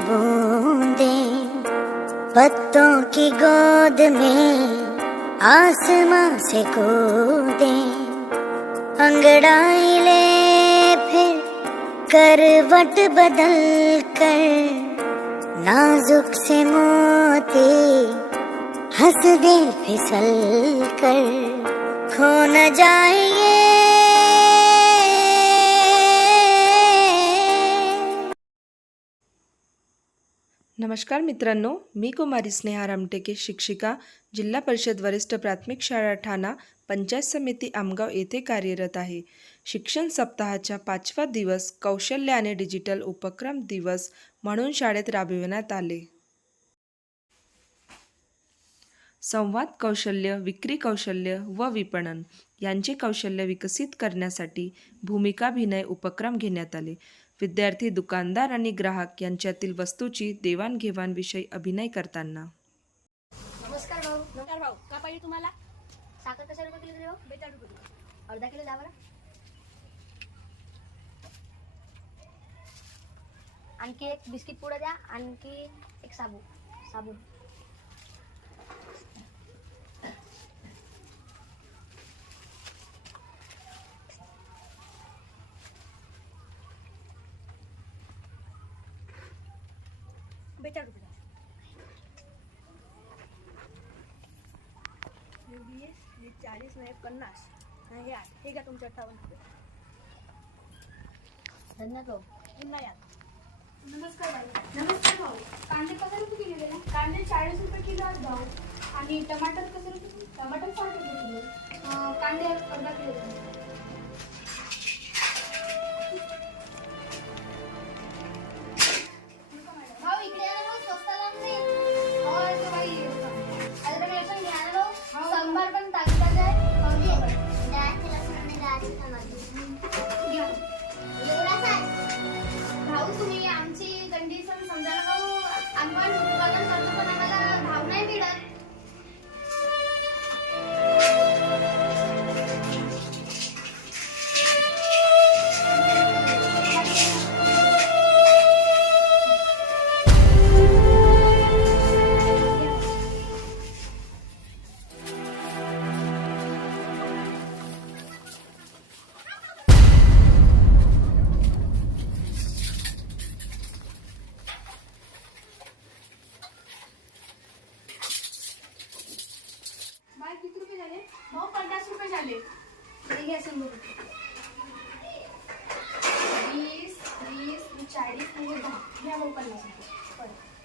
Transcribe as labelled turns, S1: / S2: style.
S1: बूंदें, पत्तों की गोद में आसमां से कूदे। अंगड़ाई ले फिर करवट बदल कर नाजुक से मोती हंस दे फिसल कर खो न जाए
S2: नमस्कार मित्रांनो मी कुमारी स्नेहा रामटेके शिक्षिका जिल्हा परिषद वरिष्ठ प्राथमिक शाळा ठाणा पंचायत समिती आमगाव येथे कार्यरत आहे. शिक्षण सप्ताहाच्या पाचवा दिवस कौशल्य आणि डिजिटल उपक्रम दिवस म्हणून शाळेत राबविण्यात आले. संवाद कौशल्य विक्री कौशल्य व विपणन यांचे कौशल्य विकसित करण्यासाठी भूमिकाभिनय उपक्रम घेण्यात आले. विद्यार्थी दुकानदार आणि ग्राहक यांच्यातील वस्तूची देवाणघेवाणविषयी अभिनय करताना.
S3: नमस्कार भाऊ. नमस्कार भाऊ. का पाहिजे तुम्हाला? साखर कशा रुपये किलो दिली हो? बेचाळीस रुपये किलो अर्धा किलो द्या आणखी एक बिस्किट पुडा द्या आणखी एक साबू. साबून बेचाळीस रुपये. हे वीस हे चाळीस नाही पन्नास. आणि हे आठ. हे घ्या तुमचे अठ्ठावन्न रुपये. धन्यवाद भाऊ. पुन्हा या.
S4: नमस्कार भाई नमस्कार भाऊ. कांदे कसे रुपये किलो गेले? कांदे चाळीस रुपये किलो आहेत भाऊ. आणि टमाटर कसे रुपये टमाटर साठ रुपये किलो कांदे अर्धा किलो झाले. घ्या शंभर वीस वीस चाळीस म्हणजे दहा. घ्या भाऊ पन्नास रुपये.